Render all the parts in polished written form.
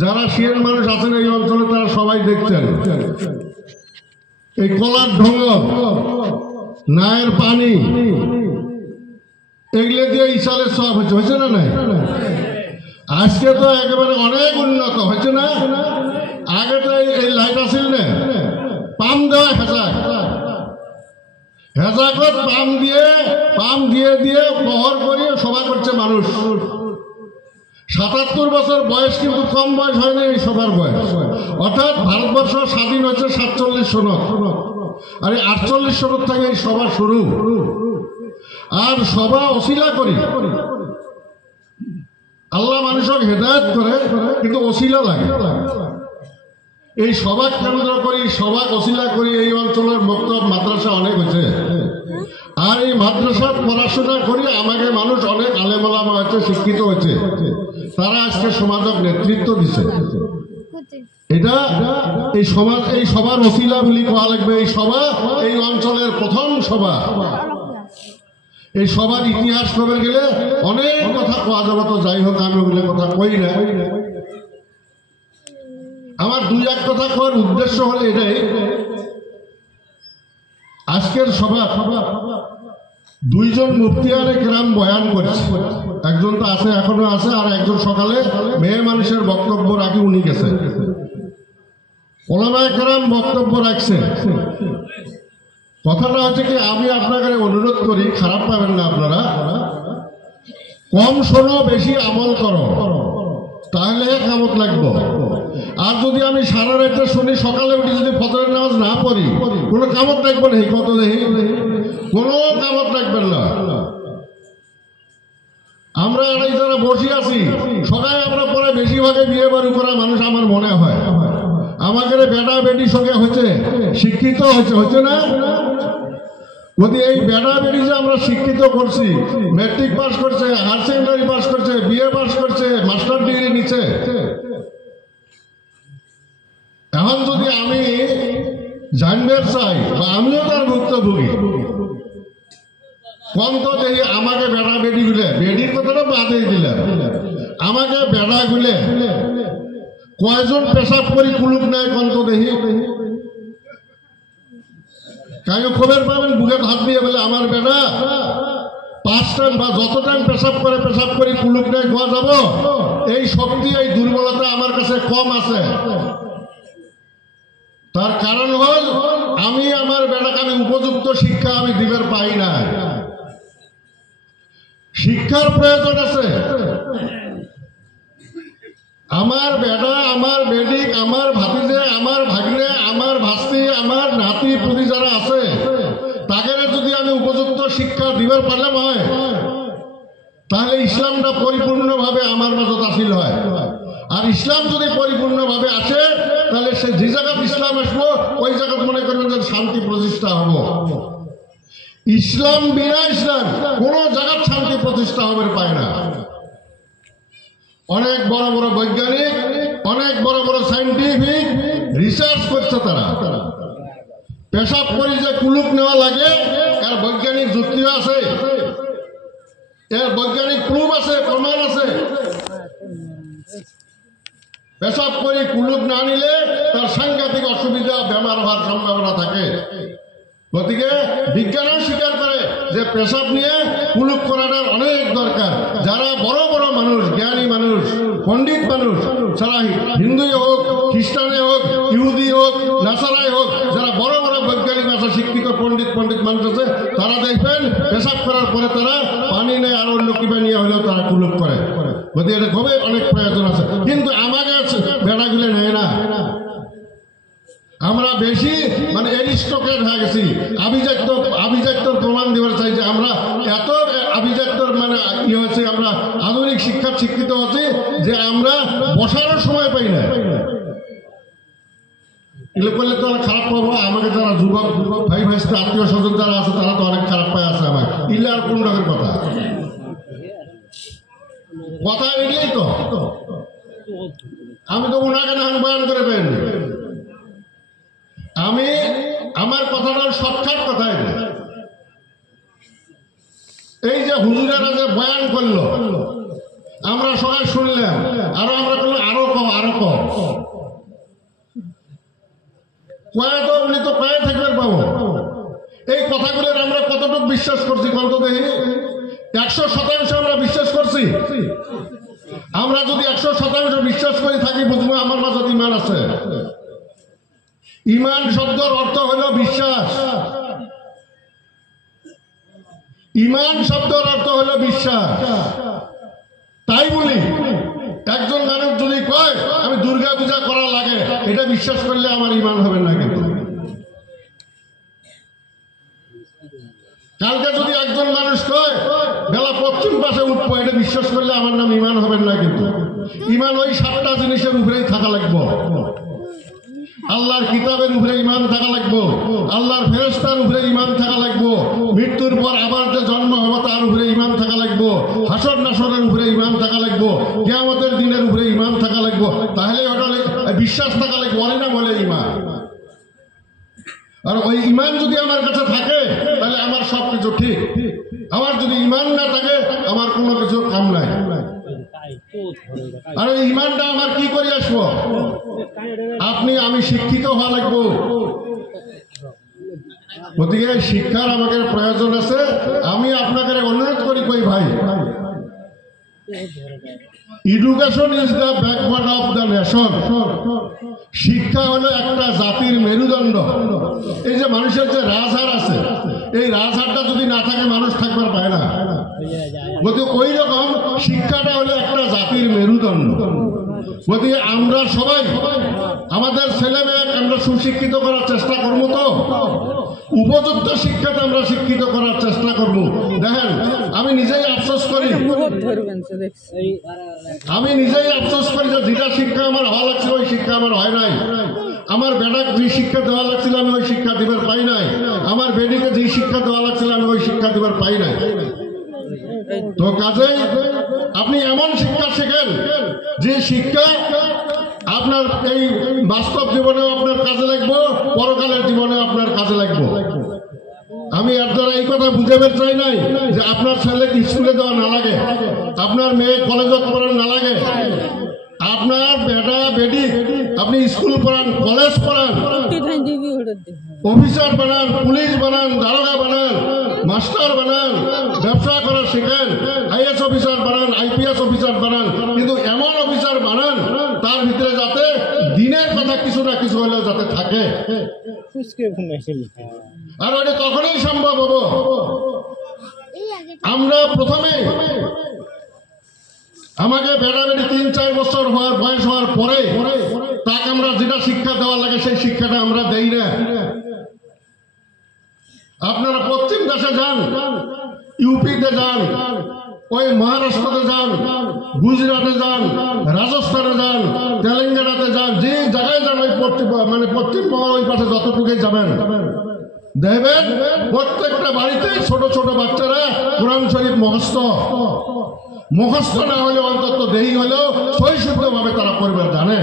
যারা শিয়ার মানুষ আছেন এই অঞ্চলে তারা সবাই দেখছেন এই কলার ঢঙ্গ নায়ের পানি এগুলো দিয়ে ইসালের সব হয়েছে না নাই? আজকে তো একেবারে অনেক উন্নত হয়েছে না? আগে তো এই লাইট আসিল না, পাম্প দেওয়া হেজাকত পাম্প দিয়ে দিয়ে বহর করিয়ে সভা করছে মানুষ। ৭৭ বছর বয়স, কিন্তু কম বয়স হয়নি এই সভার বয়স। অর্থাৎ ভারতবর্ষ স্বাধীন হয়েছে ৪৭ সনত, আর এই ৪৮ সনত থেকে এই সভা শুরু। আর সভা অশিলা করি, আল্লাহ মানুষক হেদায়ত করে, কিন্তু অশিলা লাগে। এই সভা কেন্দ্র করি, সভা অশিলা করি এই অঞ্চলের মক্তব মাদ্রাসা অনেক হয়েছে। আর এই মাদ্রাসার পড়াশোনা করি আমাকে মানুষ অনেক আলেমালামা হয়েছে, শিক্ষিত হয়েছে, তারা আজকে সমাজক নেতৃত্ব দিচ্ছে। এটা এই সভার অশিলা বলি কোয়া লাগবে। এই সভা এই অঞ্চলের প্রথম সভা। এই সবার ইতিহাস খবর গেলে অনেক কথা কোয়া যাবে, তো যাই হোক আমি ওগুলো কথা কই না। আমার দুই এক কথা কোয়ার উদ্দেশ্য হলে এটাই, আজকের সভা দুইজন মুফতিয়ানে কেরাম বয়ান করছে। একজন তো আছে, এখনো আছে, আর একজন সকালে মেয়ে মানুষের বক্তব্য রাখি উনি গেছে। ওলামায়ে কেরাম বক্তব্য রাখছে। কথাটা হচ্ছে কি, আমি আপনাকে অনুরোধ করি, খারাপ পাবেন না আপনারা, কম শোনো বেশি আমল করো, তাহলে কামত লাগবো। আর যদি আমি সারা রাতে শুনি, সকালে উঠে যদি ফজরের নামাজ না পড়ি, কোনো কামত লাগবে না। কত দেখি কোনো কামত লাগবেন না। আমরা এই যারা বসে আছি সবাই আমরা পরে বেশিরভাগে বিয়ে বাড়ি করা মানুষ আমার মনে হয়। আমাদের বেটা বেটির সঙ্গে হচ্ছে, শিক্ষিত হচ্ছে না? যদি এই বেটা বেটি যে আমরা শিক্ষিত করছি, ম্যাট্রিক পাস করছে, হায়ার সেকেন্ডারি পাস করছে, বিএ পাস করছে, মাস্টার ডিগ্রি নিচ্ছে, এখন যদি আমি জানবার চাই বা আমিও তার ভুক্তভোগী, কম তো দেখি আমাকে বেড়া বেডি গুলে, বেডির কথাটা বাদে দিলেন, আমাকে বেড়া গুলে কয়জন পেশাব করি কুলুক নেয় কম তো দেখি। কাকে খবর পাবেন বুকে হাত দিয়ে বলে আমার বেড়া 5 টাইম বা যত টাইম পেশাব করি কুলুক নেয় খোয়া যাব, এই শক্তি এই দুর্বলতা আমার কাছে কম আছে। তার কারণ হল আমি আমার বেটাকে আমি উপযুক্ত শিক্ষা আমি দিবার পাই না। শিক্ষার প্রয়োজন আছে। আমার বেটা, আমার বেডিক, আমার ভাতিজে, আমার ভাগ্নে, আমার ভাস্তি, আমার নাতি পুতি যারা আছে, তাদের যদি আমি উপযুক্ত শিক্ষা দিবার পারলাম হয়, তাহলে ইসলামটা পরিপূর্ণভাবে আমার মাঝত আসিল হয়। আর ইসলাম যদি পরিপূর্ণভাবে আসে, তাহলে সে যে জায়গায় ইসলাম আসবো ওই জায়গায় মনে করবেন যে শান্তি প্রতিষ্ঠা হব। ইসলাম বিনা ইসলাম কোন জায়গায় শান্তি প্রতিষ্ঠা হবে পায় না। অনেক বড় বড় বৈজ্ঞানিক, অনেক বড় বড় সাইন্টিফিক রিসার্চ করছে, তারা পেশাব করে যে কুলুপ নেওয়া লাগে এর বৈজ্ঞানিক যুক্তি আছে, এর বৈজ্ঞানিক প্রুফ আছে, প্রমাণ আছে। পেশাব করে কুলুপ না নিলে তার সাংঘাতিক অসুবিধা, বেমার হওয়ার সম্ভাবনা থাকে। গতিকে বিজ্ঞানও স্বীকার করে যে পেশাব নিয়ে কুলুপ করাটা অনেক দরকার। যারা বড় বড় মানুষ, জ্ঞানী মানুষ, পণ্ডিত মানুষ, যারা হিন্দুই হোক, খ্রিস্টানে হোক, ইহুদি হোক, নাসারাই হোক, যারা বড় বড় বৈজ্ঞানিক ভাষা শিক্ষিত পণ্ডিত মানুষ আছে, তারা দেখবেন পেশাব করার পরে তারা পানি নেয় আর অন্য কিবা নিয়ে হলেও তারা কুলুপ করে। গতিকে এটা খুবই অনেক প্রয়োজন আছে, কিন্তু আমাদের বেড়াগুলো নেয় না। আমরা বেশি মানে এরিস্টোক্রেট হয়ে গেছি, আভিজাত্যর প্রমাণ দেওয়ার চাই যে আমরা এত আভিজাত্যর মানে কি হচ্ছে, আমরা আধুনিক শিক্ষা শিক্ষিত হচ্ছি যে আমরা বসারও সময় পাই না। এগুলো করলে তো খারাপ পাবো। আমাকে যারা যুবক ভাই ভাইস্তে আত্মীয় স্বজন যারা আছে তারা তো অনেক খারাপ পায় আছে। আমার ইলে আর কোন রকমের কথা এলেই তো আমি তো উনাকে না বয়ান করবেন। আমি আমার কথাটা শর্টকাট কথাই, এই যে হুজুরেরা যে বয়ান করলো আমরা সবাই শুনলাম, আরো আমরা তো কয়া তো উনি তো কয়া থাকবেন পাবো। এই কথাগুলোর আমরা কতটুকু বিশ্বাস করছি কত দেখি? 100% আমরা বিশ্বাস করছি। আমরা যদি 100% বিশ্বাস করে থাকি বুঝবো আমার মাঝে ঈমান আছে। ঈমান শব্দের অর্থ হলো বিশ্বাস। ঈমান শব্দের অর্থ হলো বিশ্বাস। তাই বলি একজন মানুষ যদি কয় আমি দুর্গা পূজা করা লাগে, এটা বিশ্বাস করলে আমার ঈমান হবে না। কিন্তু কালকে যদি একজন মানুষ কয় বেলা পশ্চিম পাশে উঠবো, এটা বিশ্বাস করলে আমার নাম ঈমান হবে না। কিন্তু ঈমান ওই 7টা জিনিসের উপরেই থাকা লাগবে। আল্লাহর কিতাবের উপরে ঈমান থাকা লাগবে, আল্লাহর ফেরেশতার উপরে ঈমান থাকা লাগবে, মৃত্যুর পর আবার যে জন্ম হবে তার উপরে ঈমান থাকা লাগবে, হাসর নাসরের উপরে ঈমান থাকা লাগবে, কিয়ামতের দিনের উপরে ঈমান থাকা লাগবে। তাহলে ওটা বিশ্বাস থাকা লাগবে, বলে না বলে ঈমান। আর ওই ঈমান যদি আমার কাছে থাকে তাহলে আমার সবকিছু ঠিক। আমার যদি ঈমান না থাকে আমার কোনো কিছু কাম নাই। আর ওই ঈমানটা আমার কি করে আসবো? আপনি আমি শিক্ষিত হওয়া লাগবো। গতিকে শিক্ষার আমাদের প্রয়োজন আছে। আমি আপনাকে অনুরোধ করি কই ভাই, education is the backward of the nation. শিক্ষা হলো একটা জাতির মেরুদণ্ড। এই যে মানুষের যে রাজহার আছে, এই রাজহারটা যদি না থাকে মানুষ থাকবার পায় না। গতিকে ওই রকম শিক্ষাটা হলো একটা জাতির মেরুদণ্ড। গতিকে আমরা সবাই আমাদের ছেলে মেয়েকে আমরা সুশিক্ষিত করার চেষ্টা করবো, তো উপযুক্ত শিক্ষাটা আমরা শিক্ষিত করার চেষ্টা করব। দেখেন আমি নিজেই আফসোস করি, যে যেটা শিক্ষা আমার হওয়া লাগছিল ওই শিক্ষা আমার হয় নাই। আমার বেটাকে যে শিক্ষা দেওয়া লাগছিল আমি ওই শিক্ষা দিবার পাই নাই। আমার বেডিকে যে শিক্ষা দেওয়া লাগছিল আমি ওই শিক্ষা দিবার পাই নাই। তো কাজেই আপনি এমন শিক্ষা শেখেন যে শিক্ষা আপনার এই বাস্তব জীবনেও আপনার কাজে লাগবে, পরকালের জীবনে আপনার কাজে লাগবে। আমি এর দ্বারা এই কথা বুঝাতে চাই নাই যে আপনার ছেলেকে স্কুলে দেওয়া না লাগে, আপনার মেয়ে কলেজে পড়ানো না লাগে। আপনার বেটা বেটি আপনি স্কুল পড়ান, কলেজ পড়ান, অফিসার বানান, পুলিশ বানান, দারোগা বানান, মাস্টার বানান, ব্যবসা করা শিখেন, আইএস অফিসার বানান, আইপিএস অফিসার বানান, কিন্তু এমন অফিসার বানান তার ভিতরে যাতে দিনের কথা কিছু না কিছু হলেও যাতে থাকে। আর ওটা তখনই সম্ভব হবো আমরা প্রথমে আমাকে বেড়াবেড়ি 3-4 বছর হওয়ার বয়স হওয়ার পরে তাকে আমরা যেটা শিক্ষা দেওয়া লাগে সেই শিক্ষাটা আমরা দেই না। আপনারা পশ্চিম দেশে যান, ইউপিতে যান, ওই মহারাষ্ট্রতে যান, গুজরাটে যান, রাজস্থানে যান, তেলেঙ্গানাতে যান, যে জায়গায় যান ওই পশ্চিমবঙ্গের ওই পাশে যতটুকুই যাবেন দেখবেন প্রত্যেকটা বাড়িতে ছোট ছোট বাচ্চারা কোরআন শরীফ মুখস্থ না হলে অন্তত দেরি হলেও সহিশুদ্ধ ভাবে তারা পড়বে জানে।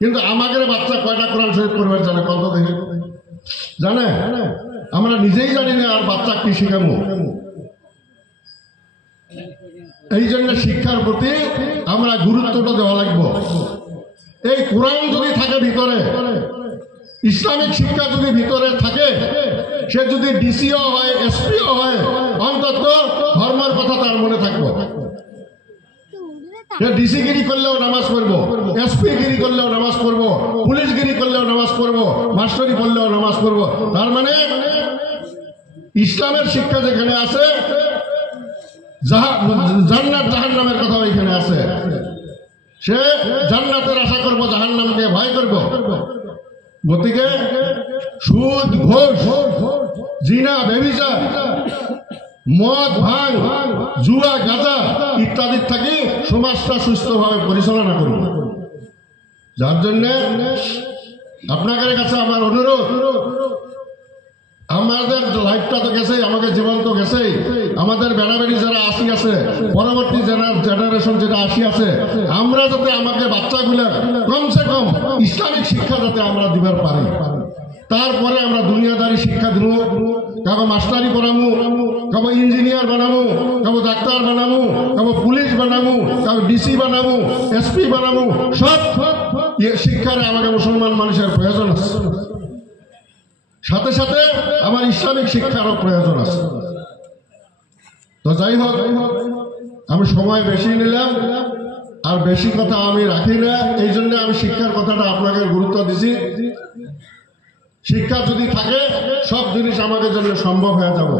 কিন্তু আমাদের বাচ্চা কয়টা কোরআন শরীফ পড়বে জানে? কত দেখি জানে? আমরা নিজেই জানি না, আর বাচ্চা কি শিখাবো? এই জন্য শিক্ষার প্রতি আমরা গুরুত্বটা দেওয়া লাগবো। এই কোরআন যদি থাকে ভিতরে, ইসলামিক শিক্ষা যদি ভিতরে থাকে, সে যদি ডিসিও হয়, এসপিও হয়, অন্তত ধর্মের কথা তার মনে থাকবো। ডিসি গিরি করলেও নামাজ পড়বো, এসপি গিরি করলেও নামাজ পড়বো, পুলিশ গিরি করলেও নামাজ পড়বো, মাস্টারি করলেও নামাজ পড়বো। তার মানে ইসলামের শিক্ষা যেখানে আছে, জান্নাত জাহান্নামের কথা ওইখানে আছে। সে জান্নাতের আশা করবো, জাহান্নামকে ভয় করবো। গতিকে সুদ, ঘোষ, জিনা, ব্যভিচার, মদ, ভাঙ, জুয়া, গাঁজা ইত্যাদি থাকি সমাজটা সুস্থভাবে পরিচালনা করব। যার জন্য আপনাদের কাছে আমার অনুরোধ, আমাদের লাইফটা তো গেছে, আমাদের জীবন তো গেছে, আমাদের বেড়াবেড়ি যারা আসি আছে, পরবর্তী জেনারেশন যেটা আসি আছে, আমরা যাতে আমাকে বাচ্চাগুলো কমসে কম ইসলামিক শিক্ষা যাতে আমরা দিবার পারি। তারপরে আমরা দুনিয়াদারি শিক্ষা দিব, কাউকে মাস্টারি পড়ামু, কাউকে ইঞ্জিনিয়ার বানামু, কাউকে ডাক্তার বানামু, কাউকে পুলিশ বানামু, কাউকে ডিসি বানামু, এসপি বানামু। সব শিক্ষার আমাকে মুসলমান মানুষের প্রয়োজন আছে, সাথে সাথে আমার ইসলামিক শিক্ষারও প্রয়োজন আছে। তো যাই হোক, আমি সময় বেশি নিলাম, আর বেশি কথা আমি রাখি না, এই জন্য আমি শিক্ষার কথাটা আপনাকে গুরুত্ব দিছি। শিক্ষা যদি থাকে সব জিনিস আমাদের জন্য সম্ভব হয়ে যাবে।